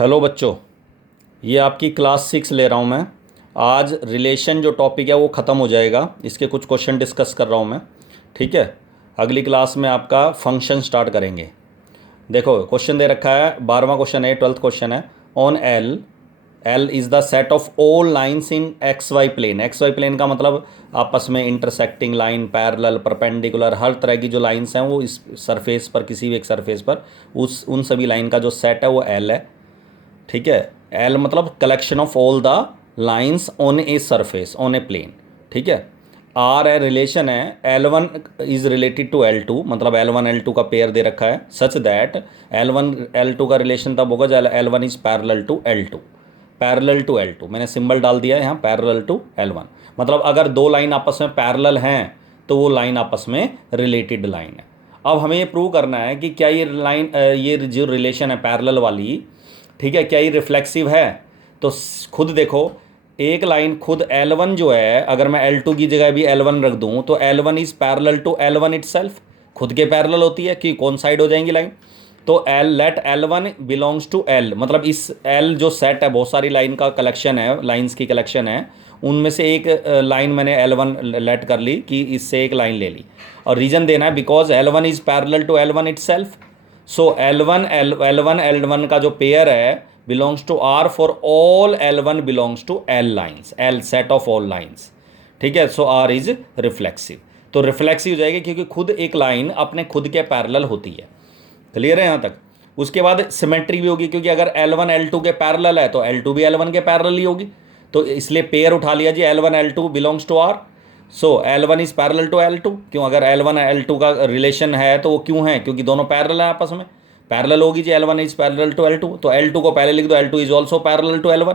Hello बच्चों, ये आपकी क्लास 6 ले रहा हूँ मैं। आज रिलेशन जो टॉपिक है वो ख़त्म हो जाएगा। इसके कुछ क्वेश्चन डिस्कस कर रहा हूँ मैं। ठीक है। अगली क्लास में आपका फंक्शन स्टार्ट करेंगे। देखो क्वेश्चन दे रखा है, 12वां क्वेश्चन है, 12th क्वेश्चन है। On L, L is the set of all lines in X Y plane. X Y plane का मतलब आपस में इंटरसेक्टिंग लाइन, पैरेलल, परपेंडिकुलर, हर तरह की जो लाइन्स हैं वो इस सरफेस पर, किसी भी एक सरफेस पर, उस उन सभी लाइन का जो सेट है वो एल है। ठीक है। एल मतलब collection of all the lines on a surface, on a plane. ठीक है। आर है, रिलेशन है, L1 is related to L2, मतलब L1 L2 का पेयर दे रखा है, सच दैट L1 L2 का रिलेशन तब होगा जब L1 is parallel to L2। Parallel to L2 मैंने सिंबल डाल दिया है यहाँ, पैरेलल टू L1। मतलब अगर दो लाइन आपस में पैरेलल हैं तो वो लाइन आपस में रिलेटेड लाइन है। अब हमें ये प्रूव करना है कि क्या ये लाइन, ये जो रिलेशन है पैरेलल वाली, ठीक है, क्या ये रिफ्लेक्सिव है। तो खुद देखो, एक लाइन खुद L1 जो है, अगर मैं L2 की जगह भी L1 रख दूं तो L1 is parallel to L1 itself, खुद के पैरेलल होती है कि कौन साइड हो जाएंगी लाइन। तो late L1 belongs to L, मतलब इस L जो सेट है, बहुत सारी लाइन का कलेक्शन है, लाइंस की कलेक्शन है, उनमें से एक लाइन मैंने L1 लेट कर ली कि इससे एक लाइन ले ली, और रीजन देना है because L1 is parallel to L1 itself. So L1 का जो पेयर है belongs to R for all L1 belongs to L lines, L set of all lines. ठीक है। So R is reflexive. तो रिफ्लेक्सिव हो जाएगी क्योंकि खुद एक लाइन अपने खुद के पैरेलल होती है। क्लियर है यहाँ तक। उसके बाद सिमेट्री भी होगी, क्योंकि अगर L1 L2 के पैरेलल है तो L2 भी L1 के पैरेलल ही होगी। तो इसलिए पेयर उठा लिया जी, L1 L2 belongs to R। So L1 is parallel to L2। क्यों, अगर L1 L2 का रिलेशन है तो वो क्यों है, क्योंकि दोनों पैरेलल हैं आपस में, पैरेलल होगी जी। L1 is parallel to L2, तो L2 को पहले लिख दो, L2 is also parallel to L1।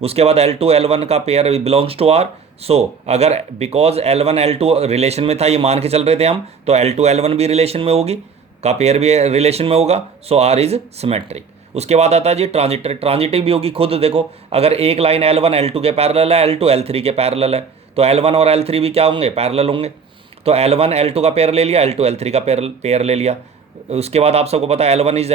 उसके बाद L2 L1 का पेयर बिलोंग्स टू R। सो अगर बिकॉज L1 L2 रिलेशन में था, ये मान के चल रहे थे हम, तो L2 L1 भी रिलेशन में होगी, का पेयर भी रिलेशन में होगा। सो R इज सिमेट्रिक। उसके बाद आता है जी ट्रांजिटिव। ट्रांजिटिव भी होगी, खुद देखो, अगर एक लाइन L1 L2 के पैरेलल है, L2 L3 के पैरेलल है, तो L1 और L3 भी क्या होंगे, पैरेलल होंगे। तो L1 L2 का पेयर ले लिया, L2 L3 का पेयर ले लिया। उसके बाद आप सबको पता है L1 is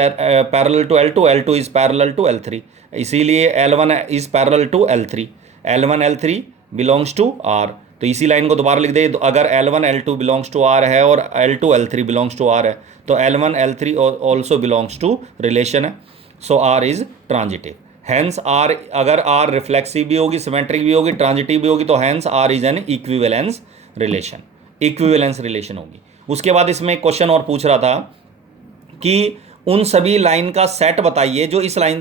parallel to L2, L2 is parallel to L3, इसीलिए L1 is parallel to L3, L1 L3 belongs to R। तो इसी लाइन को दोबारा लिख दे, तो अगर L1 L2 belongs to R है और L2 L3 belongs to R है, तो L1 L3 also belongs to relation है। So R is transitive. Hence R, अगर R रिफ्लेक्सिव भी होगी, सिमेट्रिक भी होगी, ट्रांजिटिव भी होगी, तो hence R is an equivalence relation, equivalence relation होगी। उसके बाद इसमें एक क्वेश्चन और पूछ रहा था कि उन सभी लाइन का सेट बताइए जो इस लाइन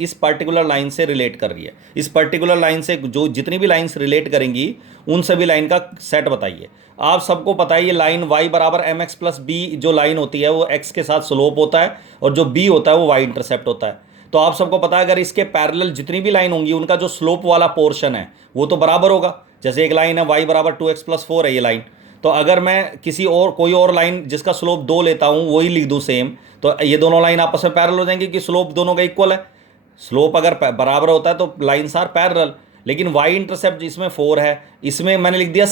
इस पर्टिकुलर लाइन से रिलेट कर रही है। इस पर्टिकुलर लाइन से जो जितनी भी लाइंस रिलेट करेंगी उन सभी लाइन का सेट बताइए। आप सबको पता है ये लाइन y बराबर mx प्लस बी जो लाइन होती है वो x के साथ स्लोप होता है, और जो b होता है वो y इंटरसेप्ट होता है। तो आप सबको पता है अगर इसके पैरेलल जितनी भी लाइन होंगी उनका जो स्लोप वाला पोर्शन है वो तो बराबर होगा। जैसे एक लाइन है y बराबर 2x प्लस 4 है ये लाइन, तो अगर मैं किसी और कोई और लाइन जिसका स्लोप 2 लेता हूँ वही लिख दूँ सेम, तो ये दोनों लाइन आपस में पैरेलल हो जाएंगी कि स्लोप दोनों का इक्वल है। स्लोप अगर बराबर होता है तो लाइन्स आर पैरेलल। लेकिन y इंटरसेप्ट जिसमें 4 है, इसमें मैंने लिख दिया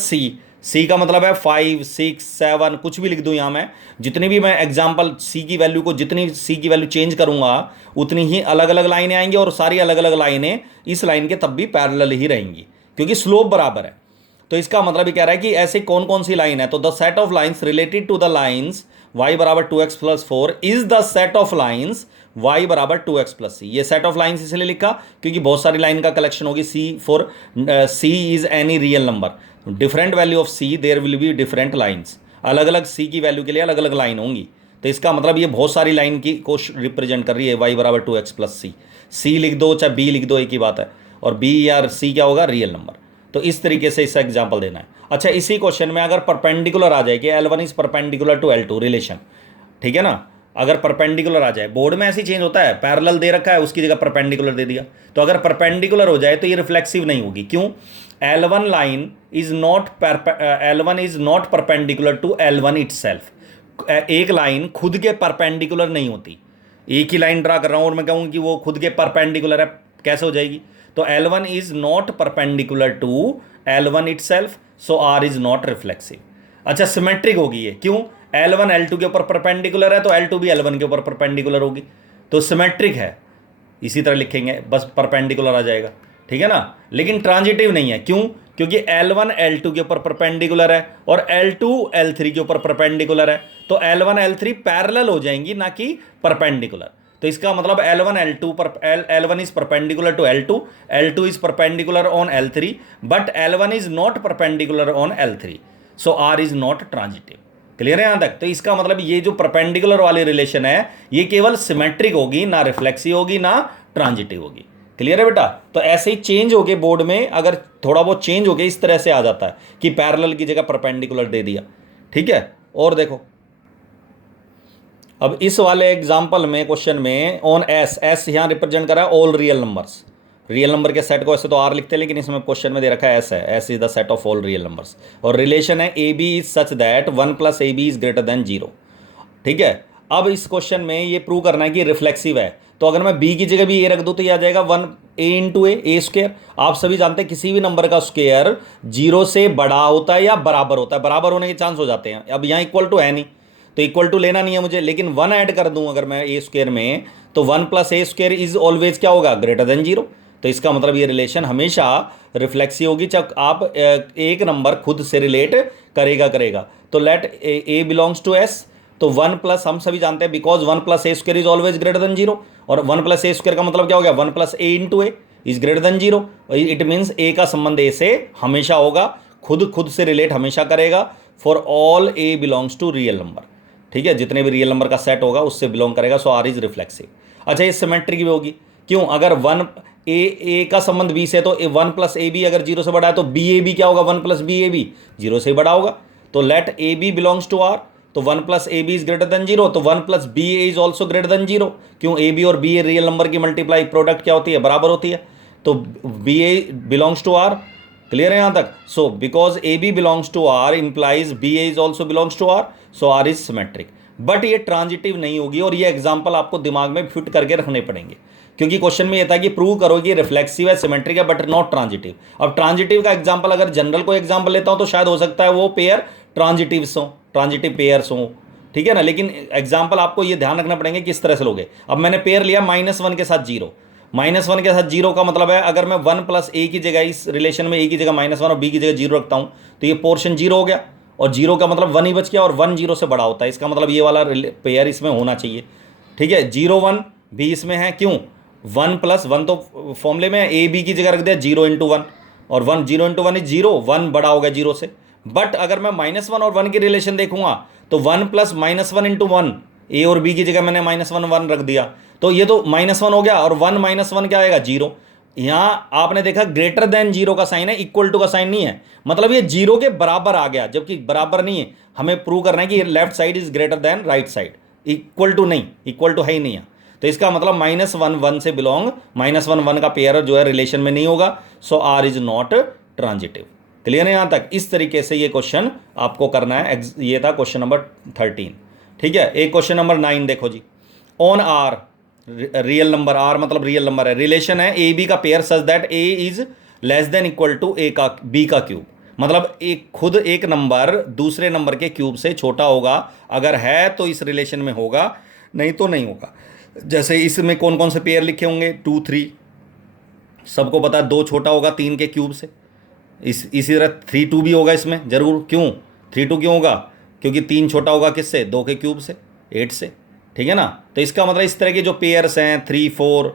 c का मतलब है 5 6 7, कुछ भी लिख दूं यहाँ मैं। जितनी भी मैं एग्जाम्पल c की वैल्यू को, जितनी c की वैल्यू चेंज करूंगा उतनी ही अलग अलग लाइनें आएंगी, और सारी अलग अलग लाइनें इस लाइन के तब भी पैरेलल ही रहेंगी क्योंकि स्लोप बराबर है। तो इसका मतलब ये कह रहा है कि ऐसे कौन कौन सी लाइन है, तो the set of lines related to the lines y बराबर 2x plus 4 is the set of lines y बराबर 2x प्लस सी। ये सेट ऑफ लाइंस इसलिए लिखा क्योंकि बहुत सारी लाइन का कलेक्शन होगी। c for c is any real number, different value of c there will be different lines, अलग अलग c की वैल्यू के लिए अलग अलग लाइन होंगी। तो इसका मतलब ये बहुत सारी लाइन की को रिप्रेजेंट कर रही है, y बराबर 2x प्लस सी। c लिख दो चाहे b लिख दो, एक ही बात है, और b या c क्या होगा, रियल नंबर। तो इस तरीके से इसका एग्जाम्पल देना है। अच्छा, इसी क्वेश्चन में अगर परपेंडिकुलर आ जाए कि L1 is perpendicular to L2 relation, ठीक है ना, अगर परपेंडिकुलर आ जाए, बोर्ड में ऐसे चेंज होता है, पैरेलल दे रखा है उसकी जगह परपेंडिकुलर दे दिया, तो अगर परपेंडिकुलर हो जाए तो ये रिफ्लेक्सिव नहीं होगी। क्यों, L1 line is not perpendicular to L1 itself. एक लाइन खुद के परपेंडिकुलर नहीं होती। एक ही लाइन ड्रा कर रहा हूं और मैं कहूँ कि वो खुद के परपेंडिकुलर है, कैसे हो जाएगी। तो L1 is not perpendicular to L1 itself, so R is not reflexive. अच्छा, सिमेट्रिक होगी ये, क्यों, L1 L2 के ऊपर परपेंडिकुलर है तो L2 भी L1 के ऊपर परपेंडिकुलर होगी, तो सिमेट्रिक है। इसी तरह लिखेंगे, बस परपेंडिकुलर आ जाएगा, ठीक है ना। लेकिन ट्रांजिटिव नहीं है, क्यों? क्योंकि L1 L2 के ऊपर परपेंडिकुलर है और L2 L3 के ऊपर परपेंडिकुलर है, तो L1 L3 पैरेलल हो जाएंगी, ना कि परपेंडिकुलर। तो इसका मतलब L1 L2 पर L1 is perpendicular to L2, L2 is perpendicular on L3, but L1 is not perpendicular on L3, so R is not transitive. Clear है यहां तक? तो इसका मतलब ये जो परपेंडिकुलर वाली रिलेशन है ये केवल सिमेट्रिक होगी, ना रिफ्लेक्सिव होगी, ना ट्रांजिटिव होगी। क्लियर है बेटा? तो ऐसे ही चेंज होके बोर्ड में अगर थोड़ा बहुत चेंज होके इस तरह से आ जाता है कि पैरेलल की जगह परपेंडिकुलर दे दिया, ठीक है। और देखो अब इस वाले एग्जांपल में, क्वेश्चन में ऑन एस, एस यहां रिप्रेजेंट करा है all real numbers. Real number के सेट को ऐसे तो आर लिखते हैं, लेकिन इसमें क्वेश्चन में दे रखा है एस है, S is the set of all real numbers. और रिलेशन है A B is such that 1 + AB is greater than 0, ठीक है। अब इस क्वेश्चन में ये प्रूव करना है कि रिफ्लेक्सिव है, तो अगर मैं बी की जगह भी ए रख दूं तो ये आ जाएगा 1a × ए स्क्वायर। आप सभी जानते हैं किसी भी नंबर का स्क्वायर 0 से बड़ा होता है या बराबर होता है, बराबर होने के चांस हो जाते हैं। अब यहाँ इक्वल टू है नहीं, तो इक्वल टू लेना नहीं है मुझे, लेकिन 1 ऐड कर दूं अगर मैं ए स्क्वायर में, तो 1 + A स्क्वायर इज ऑलवेज क्या होगा? Greater than 0। तो इसका मतलब ये रिलेशन हमेशा रिफ्लेक्सिव होगी जब आप एक नंबर खुद से रिलेट करेगा। तो let A belongs to S, तो 1 प्लस हम सभी जानते हैं because 1 + A square is always greater than 0, और 1 + A स्क्वायर का मतलब क्या हो गया? 1 + A × A is greater than 0। It means A का संबंध ए से हमेशा होगा, खुद से रिलेट हमेशा करेगा for all A belongs to real number, ठीक है। जितने भी रियल नंबर का सेट होगा उससे बिलोंग करेगा, सो आर इज रिफ्लेक्सिव। अच्छा, ये सिमेट्रिक भी होगी, क्यों? अगर 1 ए का संबंध बी से, तो 1 + AB अगर 0 से बड़ा है तो BAB क्या होगा? 1 + BAB 0 से बड़ा होगा। तो let AB belongs to R, तो 1 + AB इज ग्रेटर देन 0, तो 1 + BA is also greater than 0, क्यों? AB और BA रियल नंबर की मल्टीप्लाई प्रोडक्ट क्या होती है? बराबर होती है। तो BA belongs to R. Clear है यहां तक? So because AB belongs to R implies BA is also belongs to R, so R is symmetric. But ये ट्रांजिटिव नहीं होगी, और ये एग्जाम्पल आपको दिमाग में फिट करके रखने पड़ेंगे, क्योंकि क्वेश्चन में ये था कि प्रूव करो कि रिफ्लेक्सिव है, सिमेट्रिक है, बट नॉट ट्रांजिटिव। अब ट्रांजिटिव का एग्जाम्पल अगर जनरल को एग्जाम्पल लेता हूं तो शायद हो सकता है वो पेयर ट्रांजिटिव पेयर्स हों, ठीक है ना। लेकिन एग्जाम्पल आपको ये ध्यान रखना पड़ेंगे किस तरह से लोगे। अब मैंने पेयर लिया -1 के साथ 0, -1 के साथ 0 का मतलब है अगर मैं 1 + A की जगह, इस रिलेशन में A की जगह -1 और B की जगह 0 रखता हूं तो ये पोर्शन 0 हो गया, और 0 का मतलब 1 ही बच गया, और 1 0 से बड़ा होता है। इसका मतलब ये वाला पेयर इसमें होना चाहिए, ठीक है। 0 1 भी इसमें है, क्यों? 1 + 1 तो फॉर्मूले में A B की जगह रख दिया 0 × 1, और 1 0 × 1 इज 0, 1 बड़ा हो गया 0 से। बट अगर मैं -1 और 1 की रिलेशन देखूंगा तो 1 + -1 × 1, A और B की जगह मैंने -1 1 रख दिया, तो ये तो -1 हो गया, और 1 - 1 क्या आएगा? 0। यहां आपने देखा ग्रेटर देन 0 का साइन है, इक्वल टू का साइन नहीं है, मतलब ये 0 के बराबर आ गया, जबकि बराबर नहीं है। हमें प्रूव करना है कि left side is greater than right side, equal to नहीं, इक्वल टू है ही नहीं है। तो इसका मतलब -1 1 से बिलोंग, -1 1 का पेयर जो है रिलेशन में नहीं होगा, so R is not transitive. Clear है यहां तक? इस तरीके से ये क्वेश्चन आपको करना है। ये था क्वेश्चन नंबर 13, ठीक है। एक क्वेश्चन नंबर 9 देखो जी। On R, real number, R मतलब रियल नंबर है, रिलेशन है ए बी का pair such that A is less than equal to A का बी का क्यूब, मतलब एक नंबर दूसरे नंबर के क्यूब से छोटा होगा, अगर है तो इस रिलेशन में होगा, नहीं तो नहीं होगा। जैसे इसमें कौन कौन से पेयर लिखे होंगे? 2 3, सबको पता है 2 छोटा होगा 3 के क्यूब से। इसी तरह 3 2 भी होगा इसमें जरूर, क्यों? 3 2 क्यों होगा? क्योंकि 3 छोटा होगा किससे? 2 के क्यूब से, 8 से, ठीक है ना। तो इसका मतलब इस तरह के जो पेयर्स हैं 3 4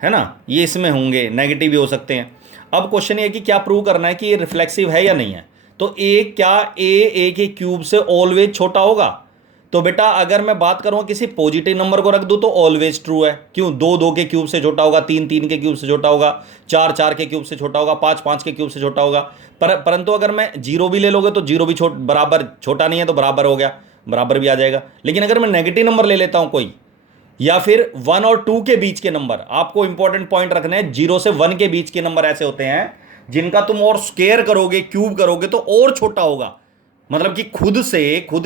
है ना, ये इसमें होंगे, नेगेटिव भी हो सकते हैं। अब क्वेश्चन ये है कि क्या प्रूव करना है कि ये रिफ्लेक्सिव है या नहीं है। तो क्या ए के क्यूब से ऑलवेज छोटा होगा? तो बेटा अगर मैं बात करूं किसी पॉजिटिव नंबर को रख दूं तो ऑलवेज ट्रू है, क्यों? 2 2 के क्यूब से छोटा होगा, 3 3 के क्यूब से छोटा होगा, 4 4 के क्यूब से छोटा होगा, 5 5 के क्यूब से छोटा होगा। परंतु अगर मैं 0 भी ले लोगे तो 0 भी बराबर छोटा नहीं है, तो बराबर हो गया, बराबर भी आ जाएगा। लेकिन अगर मैं नेगेटिव नंबर ले लेता हूं कोई, या फिर 1 और 2 के बीच के नंबर, आपको इंपॉर्टेंट पॉइंट रखना है, 0 से 1 के बीच के नंबर ऐसे होते हैं जिनका तुम और स्क्वायर करोगे, क्यूब करोगे तो और छोटा होगा। मतलब कि खुद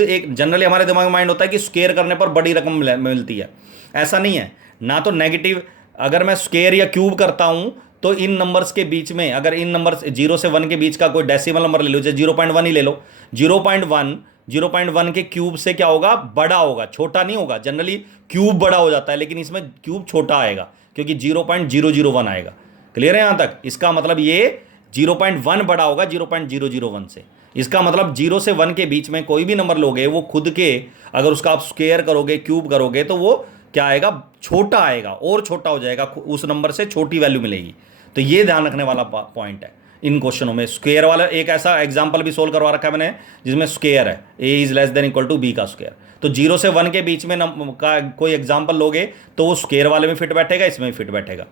एक जनरली हमारे दिमाग में माइंड होता है कि स्क्वायर करने पर बड़ी रकम मिलती है, ऐसा नहीं है ना। तो नेगेटिव, अगर मैं स्क्वायर या क्यूब करता हूं तो इन नंबर्स के बीच में, अगर इन नंबर्स 0 से 1 के बीच का कोई डेसिमल नंबर ले लो, जैसे 0.1 ही ले लो, 0.1 0.1 के क्यूब से क्या होगा, बड़ा होगा, छोटा नहीं होगा। जनरली क्यूब बड़ा हो जाता है, लेकिन इसमें क्यूब छोटा आएगा क्योंकि 0.001 आएगा। क्लियर है यहाँ तक? इसका मतलब ये 0.1 बड़ा होगा 0.001 से। इसका मतलब 0 से 1 के बीच में कोई भी नंबर लोगे, वो खुद के अगर उसका आप स्क्वायर करोगे, क्यूब करोगे, तो वो क्या आएगा, छोटा आएगा, और छोटा हो जाएगा, उस नंबर से छोटी वैल्यू मिलेगी। तो ये ध्यान रखने वाला पॉइंट है इन क्वेश्चनों में। स्क्वायर वाला एक ऐसा एग्जांपल भी सोल्व करवा रखा है मैंने जिसमें स्क्वायर है a is less than equal to b का स्क्वायर। तो 0 से 1 के बीच में का कोई एग्जांपल लोगे तो वो स्क्वायर वाले में फिट बैठेगा, इसमें भी फिट बैठेगा।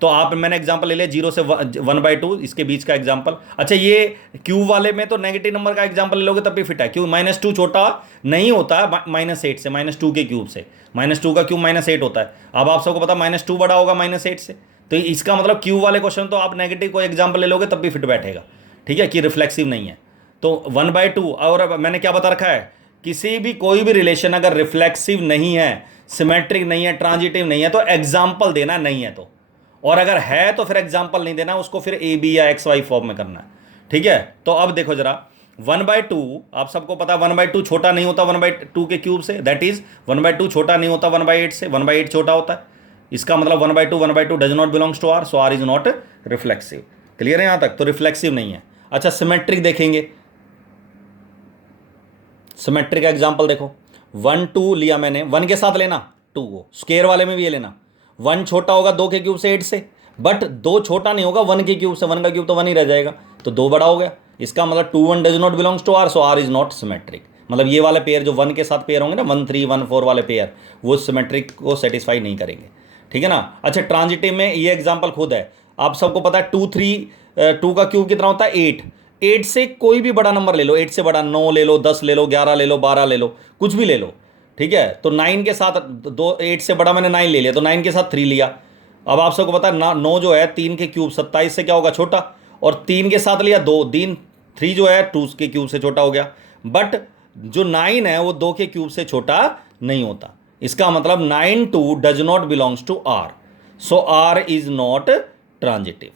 तो आप, मैंने एग्जांपल ले लिया 0 से 1/2 इसके बीच का एग्जांपल। अच्छा, ये क्यूब वाले में तो नेगेटिव नंबर का एग्जांपल ले लोगे तब भी फिट है, क्यों? -2 छोटा नहीं होता है -8 से, -2 के क्यूब से। -2 का क्यूब -8 होता है। अब आप सबको पता -2 बड़ा होगा -8 से, तो इसका मतलब क्यूब वाले क्वेश्चन तो आप नेगेटिव कोई एग्जांपल ले लोगे तब भी फिट बैठेगा। ठीक है, कि रिफ्लेक्सिव नहीं है। तो 1/2, और मैंने क्या बता रखा है, किसी भी कोई भी रिलेशन अगर रिफ्लेक्सिव नहीं है, सिमेट्रिक नहीं है, ट्रांजिटिव नहीं है, तो एग्जाम्पल देना नहीं है तो, और अगर है तो फिर एग्जाम्पल नहीं देना, उसको फिर ए बी या XY फॉर्म में करना है। ठीक है, तो अब देखो जरा 1/2, आप सबको पता 1/2 छोटा नहीं होता 1/2 के क्यूब से, दैट इज 1/2 छोटा नहीं होता 1/8 से, 1/8 छोटा होता है। इसका मतलब 1/2 does not belongs to R, so R is not reflexive. Clear है यहां तक? तो रिफ्लेक्सिव नहीं है। अच्छा, सिमेट्रिक देखेंगे। सिमेट्रिक का एग्जांपल देखो, 1 2 लिया मैंने, 1 के साथ लेना 2 को, स्क्वायर वाले में भी ये लेना। 1 छोटा होगा 2 के क्यूब से 8 से, बट 2 छोटा नहीं होगा 1 के क्यूब से, 1 का क्यूब तो 1 ही रह जाएगा, तो 2 बड़ा हो गया। इसका मतलब 2 1 does not belongs to R, so R is not symmetric. मतलब ये वाले पेयर जो 1 के साथ पेयर होंगे ना, 1 3 1 4 वाले पेयर, वो सिमेट्रिक को सेटिस्फाई नहीं करेंगे। ठीक है ना? अच्छा, ट्रांजिटिव में ये एग्जाम्पल खुद है, आप सबको पता है 2 3 2 का क्यूब कितना होता है 8। 8 से कोई भी बड़ा नंबर ले लो, 8 से बड़ा 9 ले लो, 10 ले लो, 11 ले लो, 12 ले लो, कुछ भी ले लो। ठीक है, तो 9 के साथ 8 से बड़ा मैंने 9 ले लिया, तो 9 के साथ 3 लिया। अब आप सबको पता है 9 जो है 3 के क्यूब 27 से क्या होगा, छोटा, और 3 के साथ लिया 2, 3 जो है 2 के क्यूब से छोटा हो गया। बट जो 9 है वो 2 के क्यूब से छोटा नहीं होता। इसका मतलब 9 2 does not belongs to R, so R is not transitive.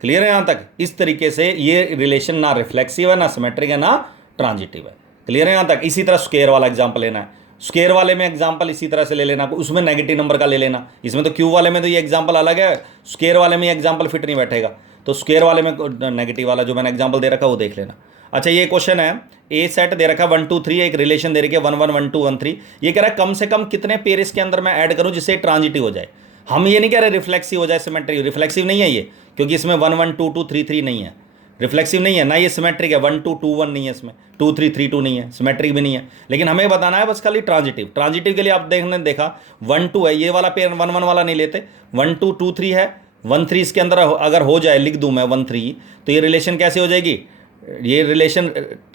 Clear है यहां तक? इस तरीके से ये रिलेशन ना रिफ्लेक्सिव है, ना सिमेट्रिक है, ना ट्रांजिटिव है। क्लियर है यहां तक? इसी तरह स्क्वायर वाला एग्जांपल लेना है, स्क्वायर वाले में एग्जांपल इसी तरह से ले लेना, उसमें नेगेटिव नंबर का ले लेना। इसमें तो क्यूब वाले में तो ये एग्जांपल अलग है, स्क्वायर वाले में ये एग्जांपल फिट नहीं बैठेगा, तो स्क्वायर वाले में नेगेटिव वाला जो मैंने एग्जांपल दे रखा है वो देख लेना। अच्छा, ये क्वेश्चन है, ए सेट दे रखा है 1 2 3, एक रिलेशन दे रखी है 1 1 1 2 1 3। ये कह रहा है कम से कम कितने पेयर इसके अंदर मैं ऐड करूं जिससे ट्रांजिटिव हो जाए। हम ये नहीं कह रहे रिफ्लेक्सिव हो जाए, सिमेट्रिक। रिफ्लेक्सिव नहीं है ये, क्योंकि इसमें 1 1 2 2 3 3 नहीं है, रिफ्लेक्सिव नहीं है ना, ये सिमेट्रिक है। 1 2 2 1 नहीं है इसमें, 2 3 3 2 नहीं है, सिमेट्रिक भी नहीं है। लेकिन हमें बताना है बस खाली ट्रांजिटिव। ट्रांजिटिव के लिए आप देखा 1 2 है, ये वाला पेयर 1 1 वाला नहीं लेते, 1 2 2 3 है, 1 3 इसके अंदर अगर हो जाए, लिख दूं मैं 1 3, तो ये रिलेशन कैसे हो जाएगी, ये रिलेशन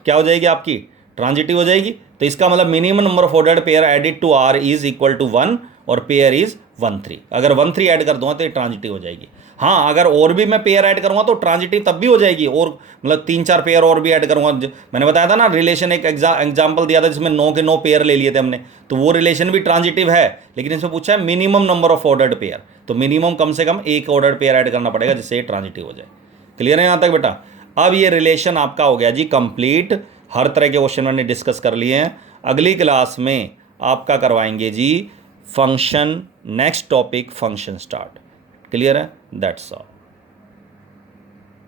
क्या हो जाएगी आपकी, ट्रांजिटिव हो जाएगी। तो इसका मतलब minimum number of ordered pair added to R is equal to 1 और पेयर इज 1 3। अगर 1 3 ऐड कर दूंगा तो ये ट्रांजिटिव हो जाएगी। हाँ, अगर और भी मैं पेयर ऐड करूंगा तो ट्रांजिटिव तब भी हो जाएगी, और मतलब 3 4 पेयर और भी ऐड करूंगा। मैंने बताया था ना, रिलेशन एक एग्जाम्पल दिया था जिसमें 9 के 9 पेयर ले लिए थे हमने, तो वो रिलेशन भी ट्रांजिटिव है। लेकिन इसमें पूछा है minimum number of ordered pair, तो मिनिमम कम से कम एक ऑर्डर्ड पेयर ऐड करना पड़ेगा जिससे ये ट्रांजिटिव हो जाए। क्लियर है यहाँ तक बेटा? अब ये रिलेशन आपका हो गया जी कंप्लीट। हर तरह के क्वेश्चन मैंने डिस्कस कर लिए हैं। अगली क्लास में आपका करवाएंगे जी function, next topic function start. Clear है? That's all.